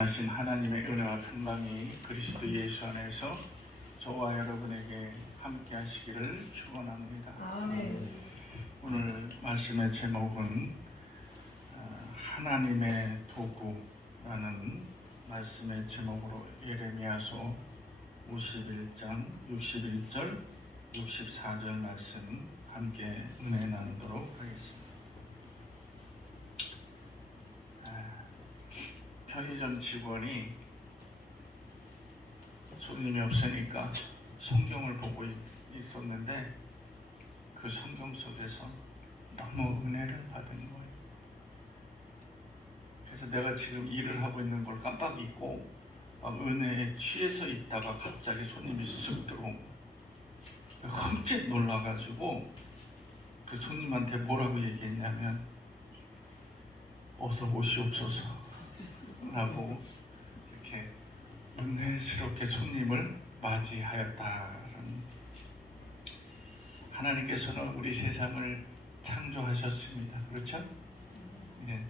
하신 하나님의 은혜와 평강이 그리스도 예수 안에서 저와 여러분에게 함께 하시기를 축원합니다. 아멘. 오늘 말씀의 제목은 하나님의 도구라는 말씀의 제목으로 예레미야서 51장 61절 64절 말씀 함께 은혜 나누도록 하겠습니다. 편의점 직원이 손님이 없으니까 성경을 보고 있었는데 그 성경 속에서 너무 은혜를 받은 거예요. 그래서 내가 지금 일을 하고 있는 걸 깜빡 잊고 은혜에 취해서 있다가 갑자기 손님이 쓱 들어온 거예요. 흠칫 놀라가지고 그 손님한테 뭐라고 얘기했냐면 어서 오시옵소서 라고 이렇게 은혜스럽게 손님을 맞이하였다는. 하나님께서는 우리 세상을 창조하셨습니다. 그렇죠? 네.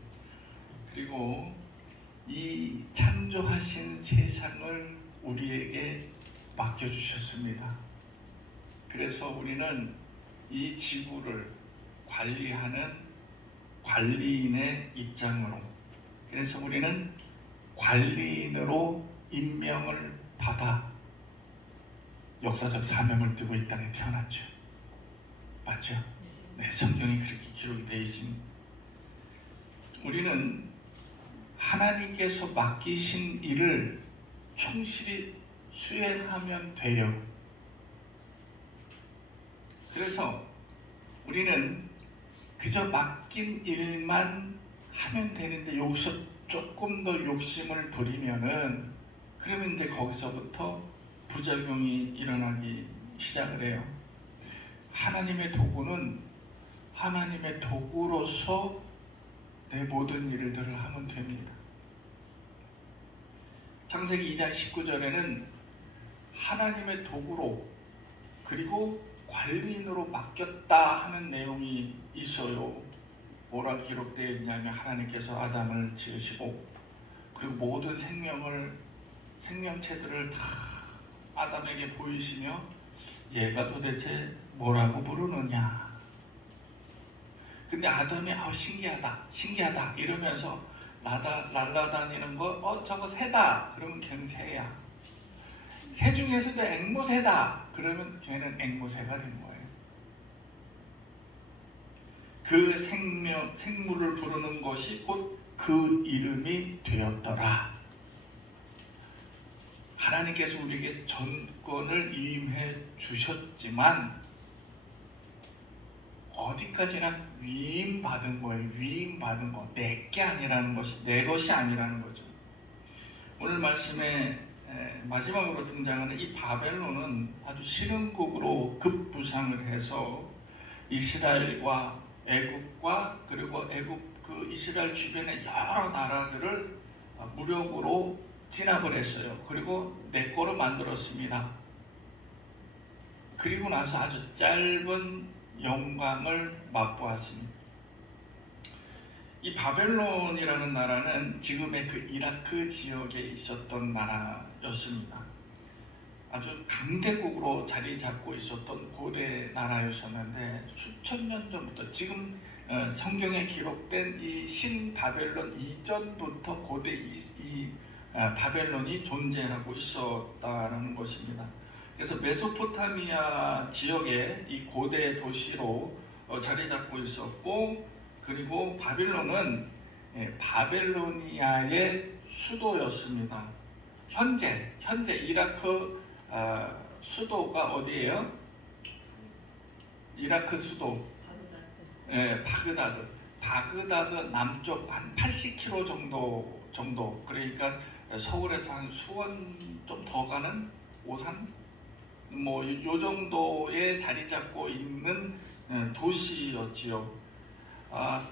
그리고 이 창조하신 세상을 우리에게 맡겨주셨습니다. 그래서 우리는 이 지구를 관리하는 관리인의 입장으로, 그래서 우리는 관리인으로 임명을 받아 역사적 사명을 띠고 이 땅에 태어났죠. 맞죠? 네, 성경이 그렇게 기록이 되어 있습니다. 우리는 하나님께서 맡기신 일을 충실히 수행하면 돼요. 그래서 우리는 그저 맡긴 일만 하면 되는데 여기서 조금 더 욕심을 부리면은 그러면 이제 거기서부터 부작용이 일어나기 시작을 해요. 하나님의 도구는 하나님의 도구로서 내 모든 일들을 하면 됩니다. 창세기 2장 19절에는 하나님의 도구로 그리고 관리인으로 맡겼다 하는 내용이 있어요. 뭐라 기록되어 있냐면 하나님께서 아담을 지으시고 그리고 모든 생명체들을 다 아담에게 보이시며 얘가 도대체 뭐라고 부르느냐. 근데 아담이 신기하다 이러면서 날아다니는 거 저거 새다 그러면 걔는 새야. 새 중에서도 앵무새다 그러면 걔는 앵무새가 된 거예요. 그 생물을 부르는 것이 곧 그 이름이 되었더라. 하나님께서 우리에게 전권을 위임해 주셨지만 어디까지나 위임받은 거예요. 위임받은 거. 내게 아니라는 것이, 내 것이 아니라는 거죠. 오늘 말씀에 마지막으로 등장하는 이 바벨론은 아주 신흥국으로 급부상을 해서 이스라엘과 애국과 그리고 애국 그 이스라엘 주변의 여러 나라들을 무력으로 진압을 했어요. 그리고 내 거로 만들었습니다. 그리고 나서 아주 짧은 영광을 맛보았습니다. 이 바벨론이라는 나라는 지금의 그 이라크 지역에 있었던 나라였습니다. 아주 강대국으로 자리 잡고 있었던 고대 나라였었는데 수천 년 전부터 지금 성경에 기록된 이 신바벨론 이전부터 고대 이 바벨론이 존재하고 있었다는 것입니다. 그래서 메소포타미아 지역의 이 고대 도시로 자리 잡고 있었고, 그리고 바벨론은 바벨로니아의 수도였습니다. 현재 이라크 수도가 어디예요? 이라크 수도 바그다드 남쪽 한 80km 정도 그러니까 서울에서 한 수원 좀 더 가는 오산 뭐 요 정도에 자리 잡고 있는 도시였지요.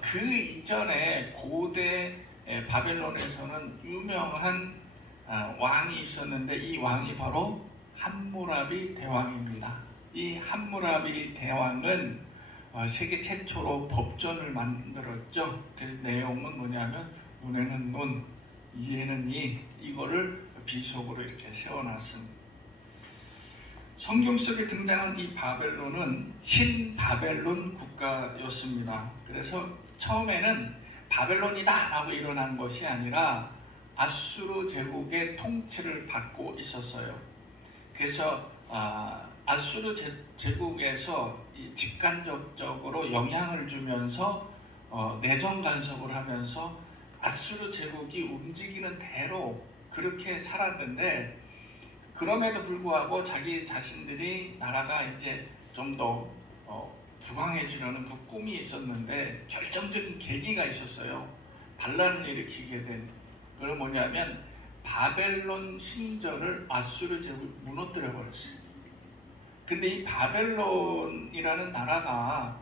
그 이전에 고대 바벨론에서는 유명한 왕이 있었는데 이 왕이 바로 함무라비 대왕입니다. 이 함무라비 대왕은 세계 최초로 법전을 만들었죠. 그 내용은 뭐냐면 눈에는 눈, 이해는 이거를 비속어로 이렇게 세워놨습니다. 성경 속에 등장한 이 바벨론은 신바벨론 국가였습니다. 그래서 처음에는 바벨론이다 라고 일어난 것이 아니라 아수르 제국의 통치를 받고 있었어요. 그래서 아수르 제국에서 직간접적으로 영향을 주면서 내정 간섭을 하면서 아수르 제국이 움직이는 대로 그렇게 살았는데, 그럼에도 불구하고 자기 자신들이 나라가 이제 좀 더 부강해지려는 그 꿈이 있었는데 결정적인 계기가 있었어요. 반란을 일으키게 된. 그건 뭐냐면 바벨론 신전을 아수르 제국이 무너뜨려 버렸어요. 근데 이 바벨론이라는 나라가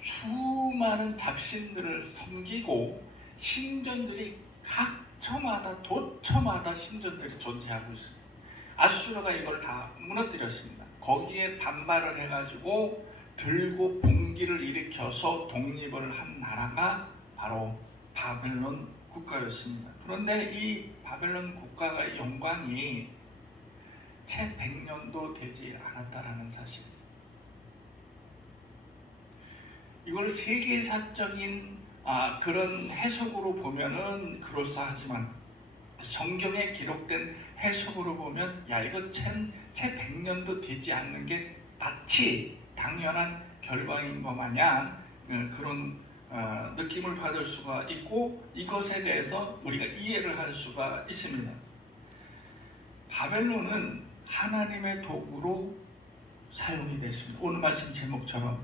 수많은 잡신들을 섬기고 신전들이 각처마다 도처마다 신전들이 존재하고 있어요. 아수르가 이걸 다 무너뜨렸습니다. 거기에 반발을 해가지고 들고 봉기를 일으켜서 독립을 한 나라가 바로 바벨론 국가였습니다. 그런데 이 바벨론 국가의 영광이 채 100년도 되지 않았다라는 사실. 이걸 세계사적인 그런 해석으로 보면은 그럴싸하지만 성경에 기록된 해석으로 보면 이거 채 100년도 되지 않는 게 마치 당연한 결과인 것 마냥 그런 느낌을 받을 수가 있고, 이것에 대해서 우리가 이해를 할 수가 있습니다. 바벨론은 하나님의 도구로 사용이 됐습니다. 오늘 말씀 제목처럼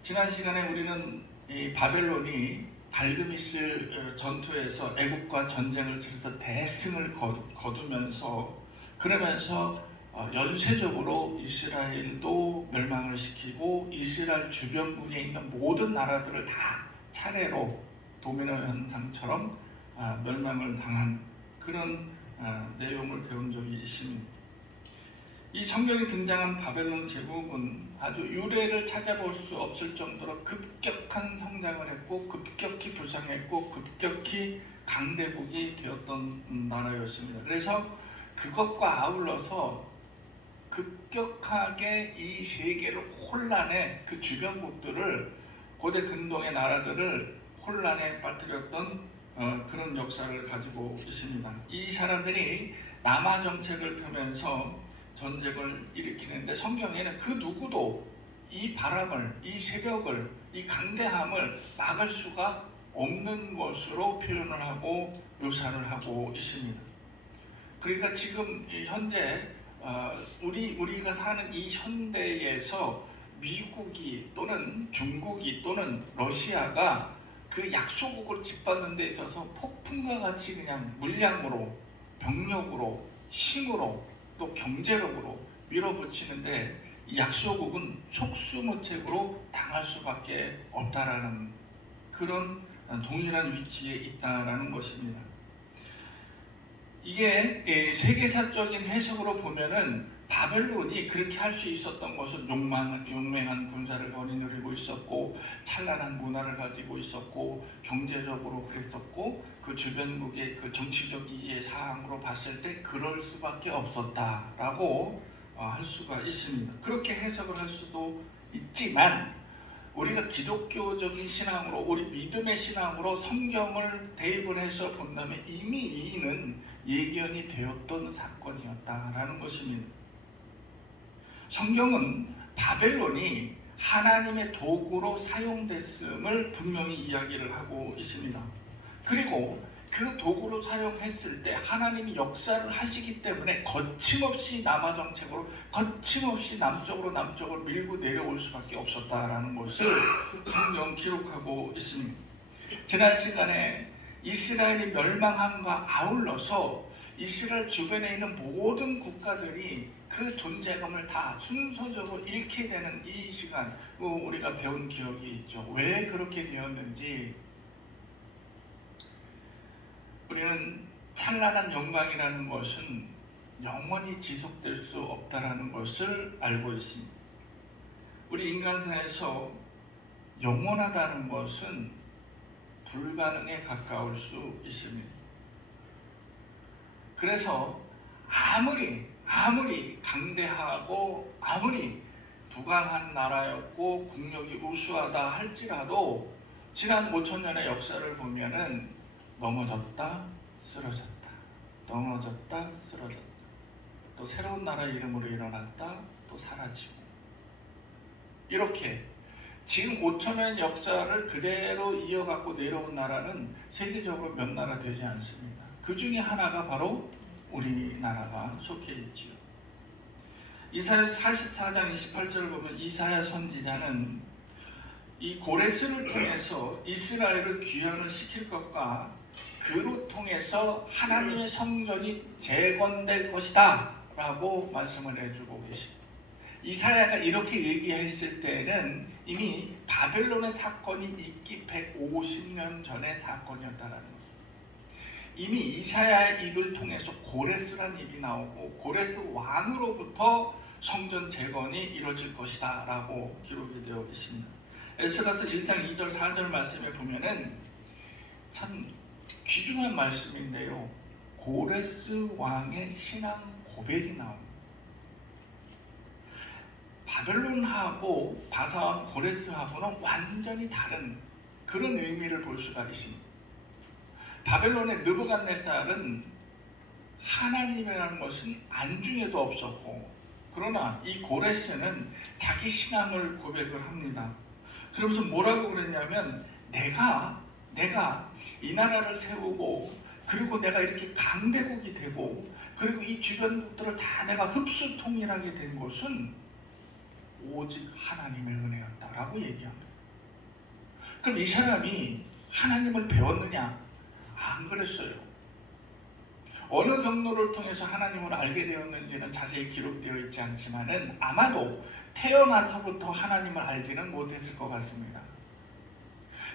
지난 시간에 우리는 이 바벨론이 발그미스 전투에서 애국과 전쟁을 치러서 대승을 거두면서 그러면서 연쇄적으로 이스라엘도 멸망을 시키고 이스라엘 주변국에 있는 모든 나라들을 다 차례로 도미노 현상처럼 멸망을 당한 그런 내용을 배운 적이 있습니다. 이 성경에 등장한 바벨론 제국은 아주 유례를 찾아볼 수 없을 정도로 급격한 성장을 했고 급격히 부상했고 급격히 강대국이 되었던 나라였습니다. 그래서 그것과 아울러서 급격하게 이 세계를 혼란에, 그 주변국들을, 고대 근동의 나라들을 혼란에 빠뜨렸던 그런 역사를 가지고 있습니다. 이 사람들이 남하 정책을 펴면서 전쟁을 일으키는데 성경에는 그 누구도 이 바람을, 이 새벽을, 이 강대함을 막을 수가 없는 것으로 표현을 하고 묘사를 하고 있습니다. 그러니까 지금 현재 우리가 사는 이 현대에서 미국이 또는 중국이 또는 러시아가 그 약소국을 짓밟는 데 있어서 폭풍과 같이 그냥 물량으로, 병력으로, 힘으로 또 경제력으로 밀어붙이는데 이 약소국은 속수무책으로 당할 수밖에 없다라는 그런 동일한 위치에 있다라는 것입니다. 이게 세계사적인 해석으로 보면은 바벨론이 그렇게 할 수 있었던 것은 용맹한 군사를 거느리고 있었고 찬란한 문화를 가지고 있었고 경제적으로 그랬었고 그 주변국의 그 정치적 이해 사항으로 봤을 때 그럴 수밖에 없었다라고 할 수가 있습니다. 그렇게 해석을 할 수도 있지만 우리가 기독교적인 신앙으로, 우리 믿음의 신앙으로 성경을 대입을 해서 본다면 이미 이는 예견이 되었던 사건이었다라는 것입니다. 성경은 바벨론이 하나님의 도구로 사용됐음을 분명히 이야기를 하고 있습니다. 그리고 그 도구로 사용했을 때 하나님이 역사를 하시기 때문에 거침없이 남하 정책으로 거침없이 남쪽으로 밀고 내려올 수밖에 없었다라는 것을 성경 기록하고 있습니다. 지난 시간에 이스라엘이 멸망함과 아울러서 이스라엘 주변에 있는 모든 국가들이 그 존재감을 다 순서적으로 잃게 되는 이 시간 우리가 배운 기억이 있죠. 왜 그렇게 되었는지 우리는 찬란한 영광이라는 것은 영원히 지속될 수 없다라는 것을 알고 있습니다. 우리 인간사에서 영원하다는 것은 불가능에 가까울 수 있습니다. 그래서 아무리 강대하고 아무리 부강한 나라였고 국력이 우수하다 할지라도 지난 5천년의 역사를 보면은 넘어졌다 쓰러졌다, 넘어졌다 쓰러졌다, 또 새로운 나라 이름으로 일어났다 또 사라지고, 이렇게 지금 5천년 역사를 그대로 이어갖고 내려온 나라는 세계적으로 몇 나라 되지 않습니다. 그 중에 하나가 바로 우리나라가 속해 있지요. 이사야 44장 28절을 보면 이사야 선지자는 이 고레스를 통해서 이스라엘을 귀환을 시킬 것과 그로 통해서 하나님의 성전이 재건될 것이다 라고 말씀을 해주고 계십니다. 이사야가 이렇게 얘기했을 때는 이미 바벨론의 사건이 있기 150년 전의 사건이었다라는 거죠. 이미 이사야의 입을 통해서 고레스란 입이 나오고 고레스 왕으로부터 성전 재건이 이루어질 것이다 라고 기록이 되어 있습니다. 에스라서 1장 2절 4절 말씀에 보면은 참 귀중한 말씀인데요, 고레스 왕의 신앙 고백이 나옵니다. 바벨론하고 바사왕 고레스하고는 완전히 다른 그런 의미를 볼 수가 있습니다. 바벨론의 느부갓네살은 하나님이라는 것은 안중에도 없었고, 그러나 이 고레스는 자기 신앙을 고백을 합니다. 그러면서 뭐라고 그랬냐면 내가 이 나라를 세우고, 그리고 내가 이렇게 강대국이 되고, 그리고 이 주변국들을 다 내가 흡수 통일하게 된 것은 오직 하나님의 은혜였다라고 얘기합니다. 그럼 이 사람이 하나님을 배웠느냐? 안 그랬어요. 어느 경로를 통해서 하나님을 알게 되었는지는 자세히 기록되어 있지 않지만은 아마도 태어나서부터 하나님을 알지는 못했을 것 같습니다.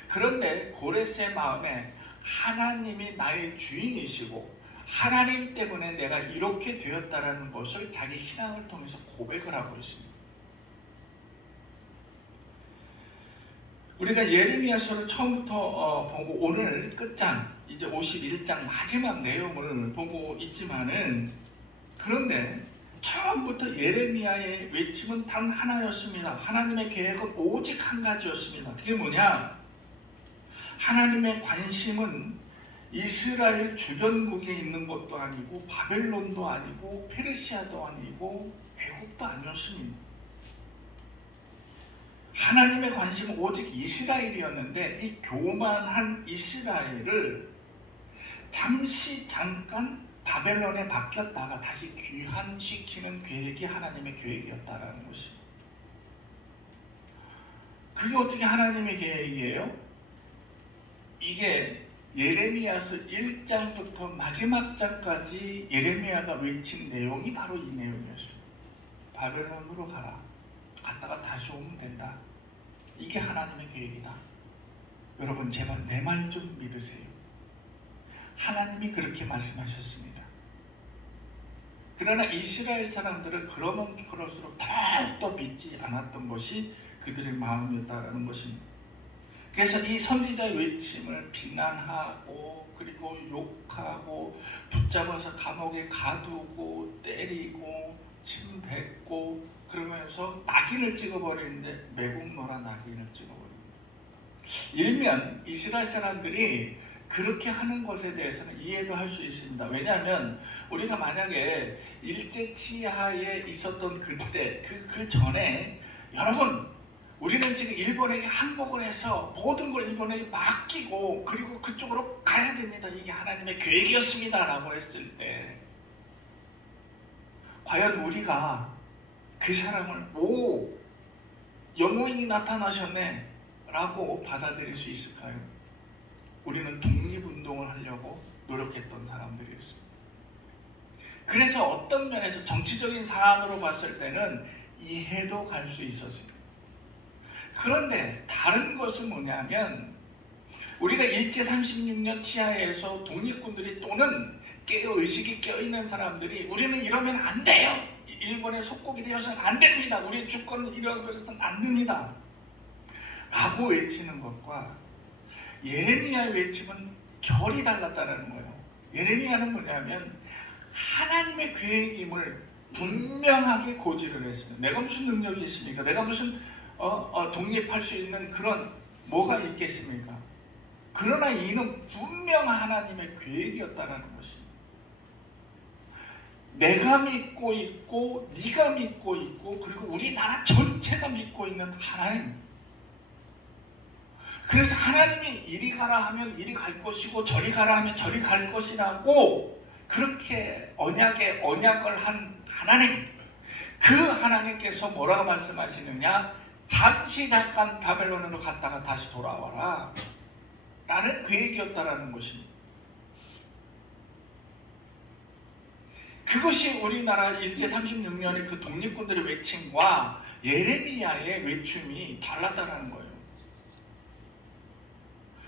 그런데 고레스의 마음에 하나님이 나의 주인이시고 하나님 때문에 내가 이렇게 되었다라는 것을 자기 신앙을 통해서 고백을 하고 있습니다. 우리가 예레미야서를 처음부터 보고 오늘 끝장 이제 51장 마지막 내용을 보고 있지만은, 그런데 처음부터 예레미야의 외침은 단 하나였습니다. 하나님의 계획은 오직 한 가지였습니다. 그게 뭐냐? 하나님의 관심은 이스라엘 주변국에 있는 것도 아니고 바벨론도 아니고 페르시아도 아니고 애국도 아니었습니다. 하나님의 관심은 오직 이스라엘이었는데 이 교만한 이스라엘을 잠깐 바벨론에 맡겼다가 다시 귀환시키는 계획이 하나님의 계획이었다라는 것입니다. 그게 어떻게 하나님의 계획이에요? 이게 예레미야서 1장부터 마지막 장까지 예레미야가 외친 내용이 바로 이 내용이었습니다. 바벨론으로 가라. 갔다가 다시 오면 된다. 이게 하나님의 계획이다. 여러분 제발 내 말 좀 믿으세요. 하나님이 그렇게 말씀하셨습니다. 그러나 이스라엘 사람들은 그러면 그럴수록 더욱더 믿지 않았던 것이 그들의 마음이었다라는 것입니다. 그래서 이 선지자의 외침을 비난하고 그리고 욕하고 붙잡아서 감옥에 가두고 때리고 침 뱉고 그러면서 낙인을 찍어버리는데 매국노라 낙인을 찍어버립니다. 일면 이스라엘 사람들이 그렇게 하는 것에 대해서는 이해도 할 수 있습니다. 왜냐하면 우리가 만약에 일제치하에 있었던 그때 그 전에 여러분 우리는 지금 일본에게 항복을 해서 모든 걸 일본에게 맡기고 그리고 그쪽으로 가야 됩니다. 이게 하나님의 계획이었습니다 라고 했을 때 과연 우리가 그 사람을 오 영웅이 나타나셨네 라고 받아들일 수 있을까요? 우리는 독립운동을 하려고 노력했던 사람들이었습니다. 그래서 어떤 면에서 정치적인 사안으로 봤을 때는 이해도 갈 수 있었습니다. 그런데 다른 것은 뭐냐면 우리가 일제 36년 치하에서 독립군들이 또는 의식이 깨어있는 사람들이 우리는 이러면 안 돼요. 일본의 속국이 되어서는 안 됩니다. 우리의 주권을 잃어서는 안 됩니다. 라고 외치는 것과 예레미야의 외침은 결이 달랐다는 거예요. 예레미야는 뭐냐면 하나님의 계획임을 분명하게 고지를 했습니다. 내가 무슨 능력이 있습니까? 내가 무슨 독립할 수 있는 그런 뭐가 있겠습니까? 그러나 이는 분명 하나님의 계획이었다는 것입니다. 내가 믿고 있고 네가 믿고 있고 그리고 우리나라 전체가 믿고 있는 하나님. 그래서 하나님이 이리 가라 하면 이리 갈 것이고 저리 가라 하면 저리 갈 것이라고 그렇게 언약을 한 하나님. 그 하나님께서 뭐라고 말씀하시느냐? 잠시 잠깐 바벨론으로 갔다가 다시 돌아와라 라는 계획이었다라는 것입니다. 그것이 우리나라 일제 36년의 그 독립군들의 외침과 예레미야의 외침이 달랐다는 거예요.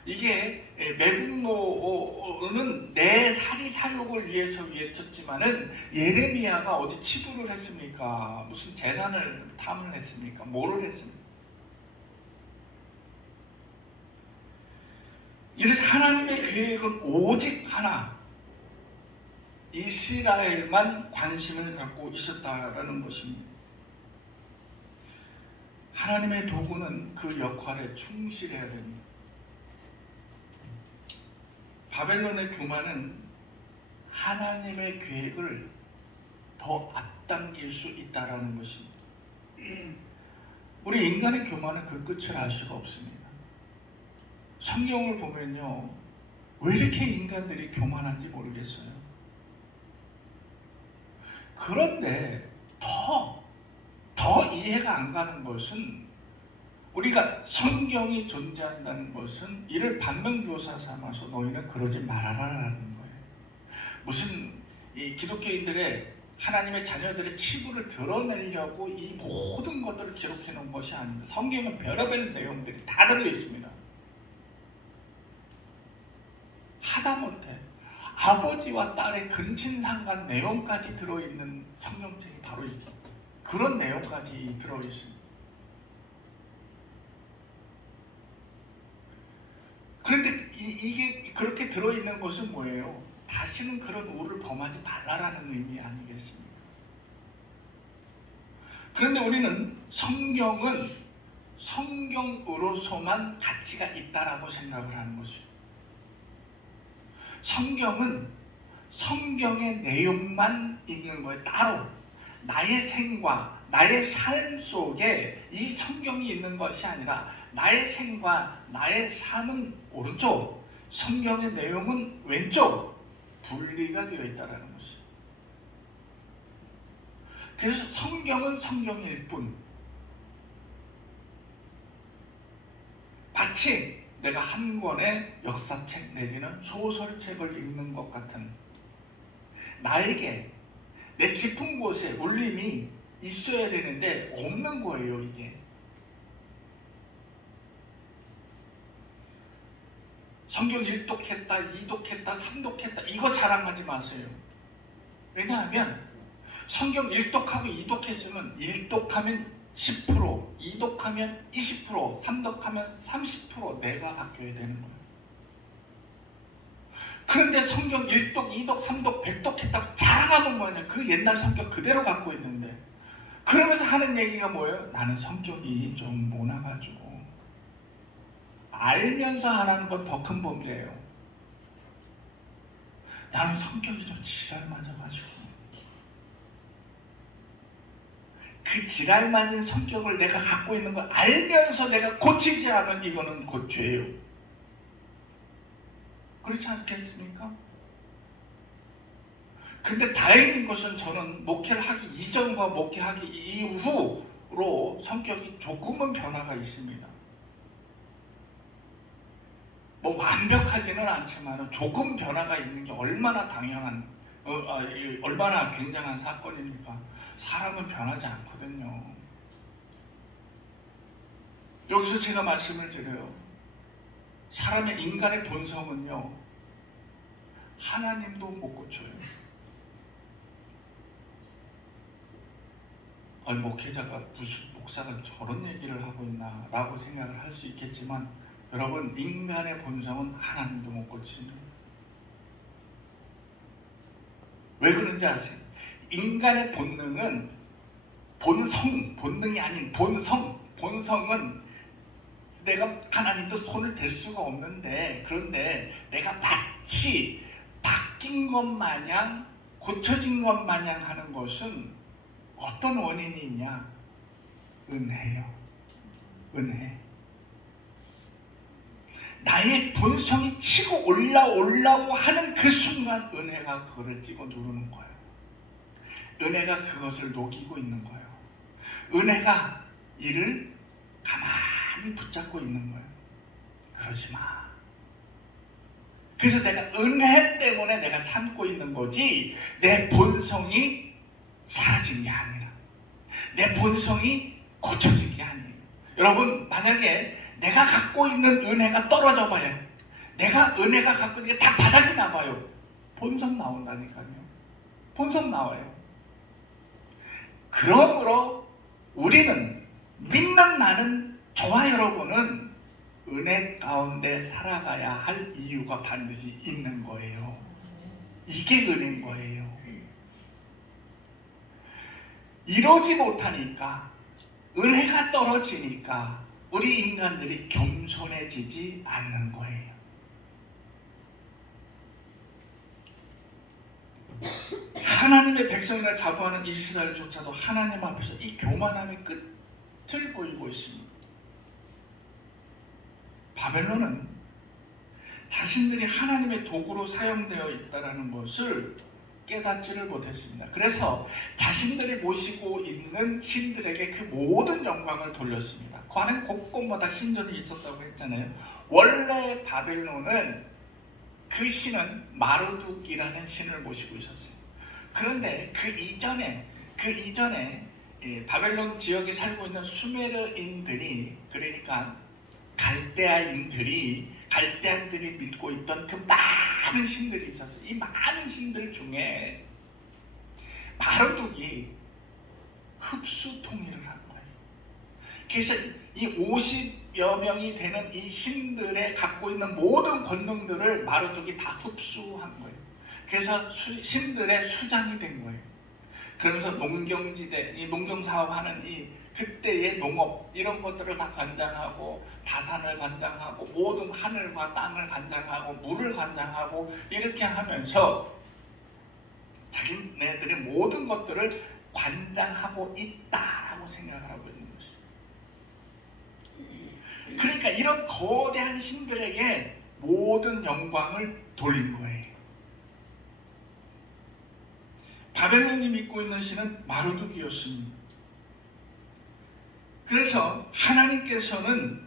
이게 매국노는 내 사리 사욕을 위해서 외쳤지만은 예레미야가 어디 치부를 했습니까? 무슨 재산을 탐을 했습니까? 뭐를 했습니까? 이래서 하나님의 계획은 오직 하나, 이스라엘만 관심을 갖고 있었다라는 것입니다. 하나님의 도구는 그 역할에 충실해야 됩니다. 바벨론의 교만은 하나님의 계획을 더 앞당길 수 있다라는 것입니다. 우리 인간의 교만은 그 끝을 알 수가 없습니다. 성경을 보면요, 왜 이렇게 인간들이 교만한지 모르겠어요. 그런데 더 이해가 안 가는 것은 우리가 성경이 존재한다는 것은 이를 반면교사 삼아서 너희는 그러지 말아라라는 거예요. 무슨 이 기독교인들의 하나님의 자녀들의 치부를 드러내려고 이 모든 것들을 기록해 놓은 것이 아닙니다. 성경은 별의별 내용들이 다 들어 있습니다. 하다못해 아버지와 딸의 근친상간 내용까지 들어있는 성경책이 바로 있죠. 그런 내용까지 들어있습니다. 그런데 이게 그렇게 들어있는 것은 뭐예요? 다시는 그런 우를 범하지 말라라는 의미 아니겠습니까? 그런데 우리는 성경은 성경으로서만 가치가 있다라고 생각을 하는 거죠. 성경은 성경의 내용만 있는 거예요. 따로 나의 생과 나의 삶 속에 이 성경이 있는 것이 아니라 나의 생과 나의 삶은 오른쪽, 성경의 내용은 왼쪽 분리가 되어 있다는 것이죠. 그래서 성경은 성경일 뿐, 마치 내가 한 권의 역사책 내지는 소설책을 읽는 것 같은, 나에게 내 깊은 곳에 울림이 있어야 되는데 없는 거예요. 이게 성경 1독했다, 2독했다, 3독했다 이거 자랑하지 마세요. 왜냐하면 성경 1독하고 2독했으면 1독하면 10%, 2독하면 20%, 3독하면 30% 내가 바뀌어야 되는 거예요. 그런데 성경 1독, 2독, 3독, 100독 했다고 자랑하면 뭐냐? 그 옛날 성격 그대로 갖고 있는데, 그러면서 하는 얘기가 뭐예요? 나는 성격이 좀 모나가지고. 알면서 하라는 건 더 큰 범죄예요. 나는 성격이 좀 지랄 맞아가지고. 그 지랄 맞은 성격을 내가 갖고 있는 걸 알면서 내가 고치지 않으면 이거는 곧 죄예요. 그렇지 않겠습니까? 근데 다행인 것은 저는 목회를 하기 이전과 목회하기 이후로 성격이 조금은 변화가 있습니다. 뭐 완벽하지는 않지만 조금 변화가 있는 게 얼마나 당연한, 얼마나 굉장한 사건입니까? 사람은 변하지 않거든요. 여기서 제가 말씀을 드려요. 사람의 인간의 본성은요, 하나님도 못 고쳐요. 목회자가 무슨 목사가 저런 얘기를 하고 있나 라고 생각을 할 수 있겠지만, 여러분, 인간의 본성은 하나님도 못 고칩니다. 왜 그런지 아세요? 인간의 본능은 본능이 아닌 본성은 내가 하나님도 손을 댈 수가 없는데, 그런데 내가 마치 바뀐 것 마냥, 고쳐진 것 마냥 하는 것은 어떤 원인이 있냐? 은혜요. 은혜. 나의 본성이 치고 올라오려고 하는 그 순간 은혜가 그거를 찍어 누르는 거예요. 은혜가 그것을 녹이고 있는 거예요. 은혜가 이를 가만히 붙잡고 있는 거예요. 그러지 마. 그래서 내가 은혜 때문에 내가 참고 있는 거지, 내 본성이 사라진 게 아니라, 내 본성이 고쳐진 게 아니에요. 여러분, 만약에 내가 갖고 있는 은혜가 떨어져 봐요. 내가 은혜가 갖고 있는 게 다 바닥이 나봐요. 본성 나온다니까요. 본성 나와요. 그러므로 우리는, 믿는 나는, 저와 여러분은 은혜 가운데 살아가야 할 이유가 반드시 있는 거예요. 이게 은혜인 거예요. 이러지 못하니까, 은혜가 떨어지니까 우리 인간들이 겸손해지지 않는 거예요. 하나님의 백성이라 자부하는 이스라엘조차도 하나님 앞에서 이 교만함의 끝을 보이고 있습니다. 바벨론은 자신들이 하나님의 도구로 사용되어 있다는 것을 깨닫지를 못했습니다. 그래서 자신들이 모시고 있는 신들에게 그 모든 영광을 돌렸습니다. 관은 곳곳마다 신전이 있었다고 했잖아요. 원래 바벨론은 그 신은 마르둑이라는 신을 모시고 있었어요. 그런데 그 이전에 바벨론 지역에 살고 있는 수메르인들이, 그러니까 갈대아인들이 믿고 있던 그 많은 신들이 있었어요. 이 많은 신들 중에 마르둑이 흡수 통일을 한 거예요. 그래서 이 50여 명이 되는 이 신들의 갖고 있는 모든 권능들을 마르둑이 다 흡수한 거예요. 그래서 신들의 수장이 된 거예요. 그러면서 농경지대, 이 농경사업하는 이 그때의 농업 이런 것들을 다 관장하고, 다산을 관장하고, 모든 하늘과 땅을 관장하고, 물을 관장하고, 이렇게 하면서 자기네들의 모든 것들을 관장하고 있다라고 생각을 하고 있는 것입니다. 그러니까 이런 거대한 신들에게 모든 영광을 돌린 거예요. 바벨론이 믿고 있는 신은 마르둑이었습니다. 그래서 하나님께서는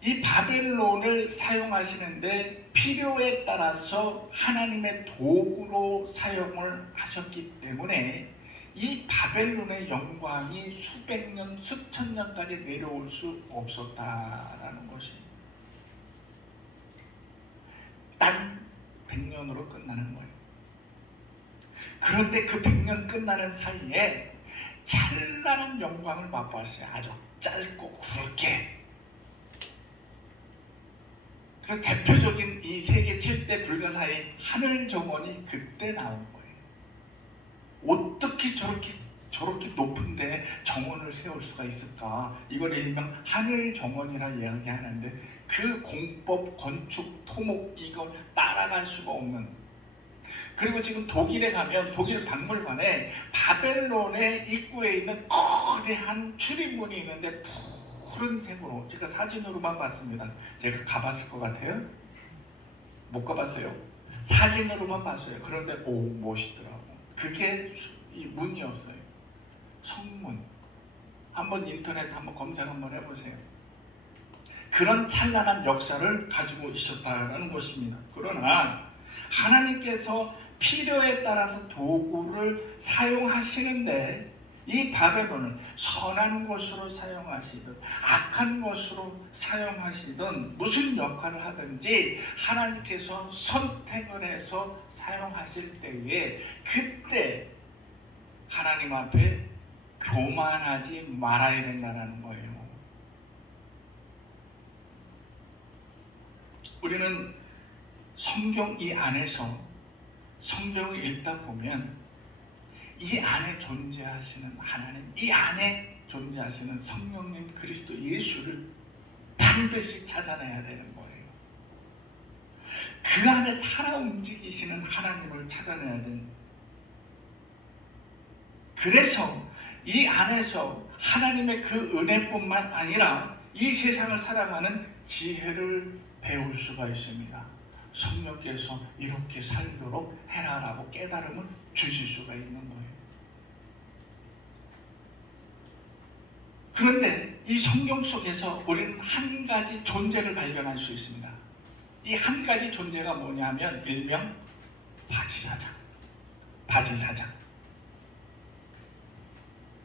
이 바벨론을 사용하시는데 필요에 따라서 하나님의 도구로 사용을 하셨기 때문에 이 바벨론의 영광이 수백 년, 수천 년까지 내려올 수 없었다라는 것입니다. 단 100년으로 끝나는 거예요. 그런데 그 100년 끝나는 사이에 찬란한 영광을 맛봤어요. 아주 짧고 굵게. 그래서 대표적인 이 세계 7대 불가사의 하늘 정원이 그때 나온 거예요. 어떻게 저렇게 높은데 정원을 세울 수가 있을까? 이걸 일명 하늘 정원이라 이야기하는데, 그 공법, 건축, 토목 이거 따라갈 수가 없는. 그리고 지금 독일에 가면 독일 박물관에 바벨론의 입구에 있는 거대한 출입문이 있는데 푸른색으로, 제가 사진으로만 봤습니다. 제가 가봤을 것 같아요? 못 가봤어요. 사진으로만 봤어요. 그런데 멋있더라고. 그게 이 문이었어요. 성문. 한번 인터넷 한번 검색 한번 해보세요. 그런 찬란한 역사를 가지고 있었다는 것입니다. 그러나 하나님께서 필요에 따라서 도구를 사용하시는데, 이 바벨론을 선한 것으로 사용하시든 악한 것으로 사용하시든 무슨 역할을 하든지 하나님께서 선택을 해서 사용하실 때에, 그때 하나님 앞에 교만하지 말아야 된다는 거예요. 우리는 성경 이 안에서 성경을 읽다 보면 이 안에 존재하시는 하나님, 이 안에 존재하시는 성령님 그리스도 예수를 반드시 찾아내야 되는 거예요. 그 안에 살아 움직이시는 하나님을 찾아내야 되는. 그래서 이 안에서 하나님의 그 은혜뿐만 아니라 이 세상을 살아가는 지혜를 배울 수가 있습니다. 성령께서 이렇게 살도록 해라라고 깨달음을 주실 수가 있는 거예요. 그런데 이 성경 속에서 우리는 한 가지 존재를 발견할 수 있습니다. 이 한 가지 존재가 뭐냐면 일명 바지사장. 바지사장.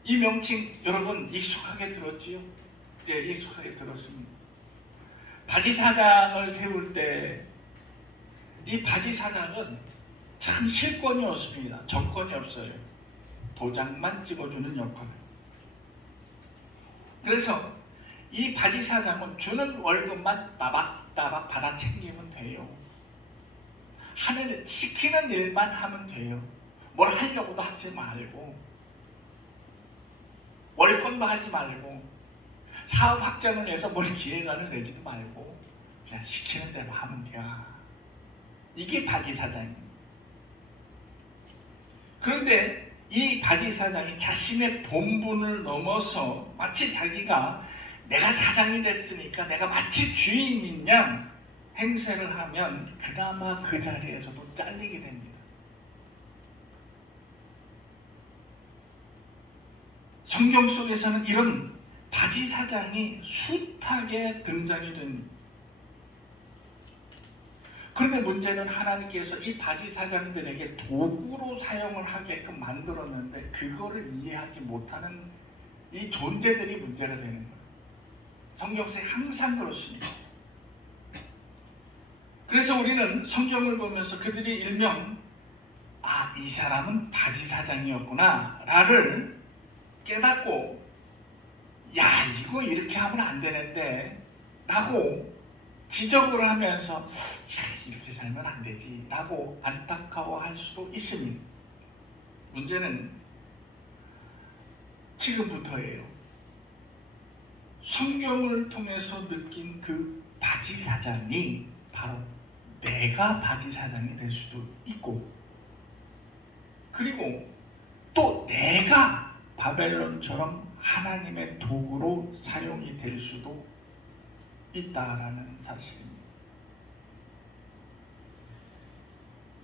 이 명칭 여러분 익숙하게 들었지요? 예, 익숙하게 들었습니다. 바지사장을 세울 때 이 바지사장은 참 실권이 없습니다. 정권이 없어요. 도장만 찍어주는 역할. 그래서 이 바지사장은 주는 월급만 따박따박 받아 챙기면 돼요. 하는 시키는 일만 하면 돼요. 뭘 하려고도 하지 말고, 월권도 하지 말고, 사업 확장을 위해서 뭘 기획안을 내지도 말고 그냥 시키는 대로 하면 돼요. 이게 바지사장입니다. 그런데 이 바지사장이 자신의 본분을 넘어서 마치 자기가 내가 사장이 됐으니까 내가 마치 주인인 양 행세를 하면 그나마 그 자리에서도 잘리게 됩니다. 성경 속에서는 이런 바지사장이 숱하게 등장이 됩니다. 그런데 문제는 하나님께서 이 바지사장들에게 도구로 사용을 하게끔 만들었는데 그거를 이해하지 못하는 이 존재들이 문제가 되는 거예요. 성경에 항상 그렇습니다. 그래서 우리는 성경을 보면서 그들이 일명 이 사람은 바지사장이었구나 라를 깨닫고 이거 이렇게 하면 안 되는데 라고 지적을 하면서 이렇게 살면 안 되지 라고 안타까워할 수도 있습니다. 문제는 지금부터예요. 성경을 통해서 느낀 그 바지사장이 바로 내가 바지사장이 될 수도 있고, 그리고 또 내가 바벨론처럼 하나님의 도구로 사용이 될 수도 있다라는 사실입니다.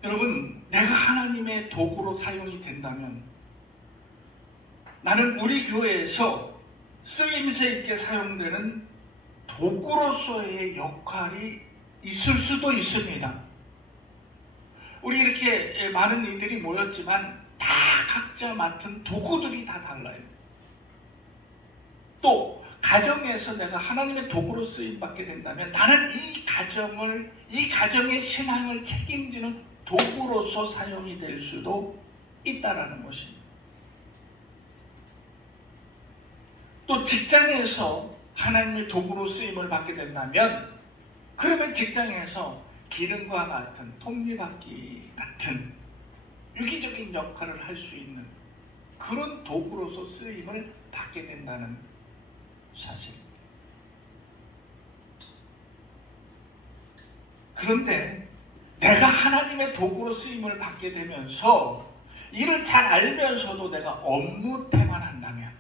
여러분, 내가 하나님의 도구로 사용이 된다면 나는 우리 교회에서 쓰임새 있게 사용되는 도구로서의 역할이 있을 수도 있습니다. 우리 이렇게 많은 이들이 모였지만 다 각자 맡은 도구들이 다 달라요. 또 가정에서 내가 하나님의 도구로 쓰임받게 된다면 나는 이 가정의 신앙을 책임지는 도구로서 사용이 될 수도 있다라는 것입니다. 또 직장에서 하나님의 도구로 쓰임을 받게 된다면 그러면 직장에서 기름과 같은 톱니바퀴 같은 유기적인 역할을 할 수 있는 그런 도구로서 쓰임을 받게 된다는 사실입니다. 그런데 내가 하나님의 도구로 쓰임을 받게 되면서 이를 잘 알면서도 내가 업무 때만 한다면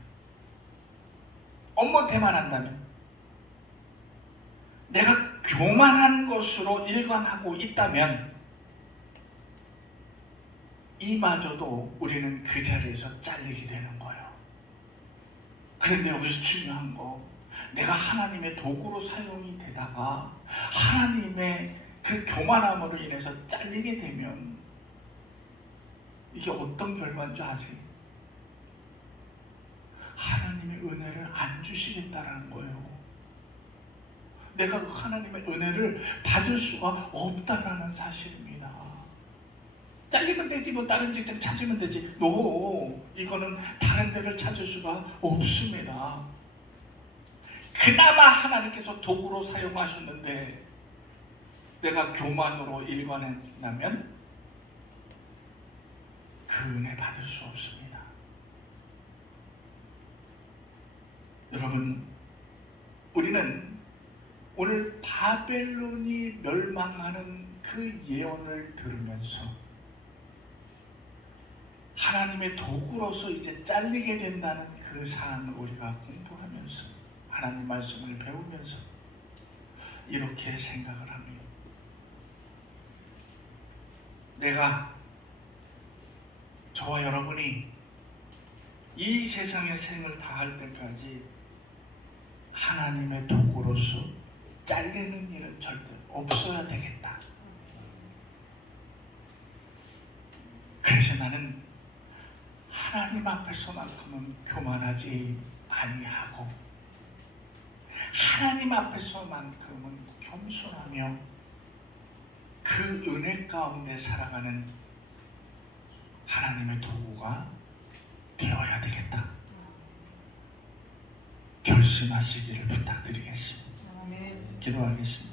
내가 교만한 것으로 일관하고 있다면 이마저도 우리는 그 자리에서 잘리게 되는 거예요. 그런데 여기서 중요한 거, 내가 하나님의 도구로 사용이 되다가 하나님의 그 교만함으로 인해서 잘리게 되면 이게 어떤 결과인 줄 아세요? 하나님의 은혜를 안 주시겠다라는 거예요. 내가 그 하나님의 은혜를 받을 수가 없다라는 사실입니다. 잘리면 되지, 뭐 다른 직장 찾으면 되지. 이거는 다른 데를 찾을 수가 없습니다. 그나마 하나님께서 도구로 사용하셨는데 내가 교만으로 일관한다면 그 은혜 받을 수 없습니다. 여러분, 우리는 오늘 바벨론이 멸망하는 그 예언을 들으면서 하나님의 도구로서 이제 잘리게 된다는 그 사항을 우리가 공부하면서 하나님 말씀을 배우면서 이렇게 생각을 합니다. 내가, 저와 여러분이 이 세상의 생을 다할 때까지 하나님의 도구로서 잘리는 일은 절대 없어야 되겠다. 그래서 나는 하나님 앞에서만큼은 교만하지 아니하고 하나님 앞에서만큼은 겸손하며 그 은혜 가운데 살아가는 하나님의 도구가 되어야 되겠다. 결심하시기를 부탁드리겠습니다. 기도하겠습니다.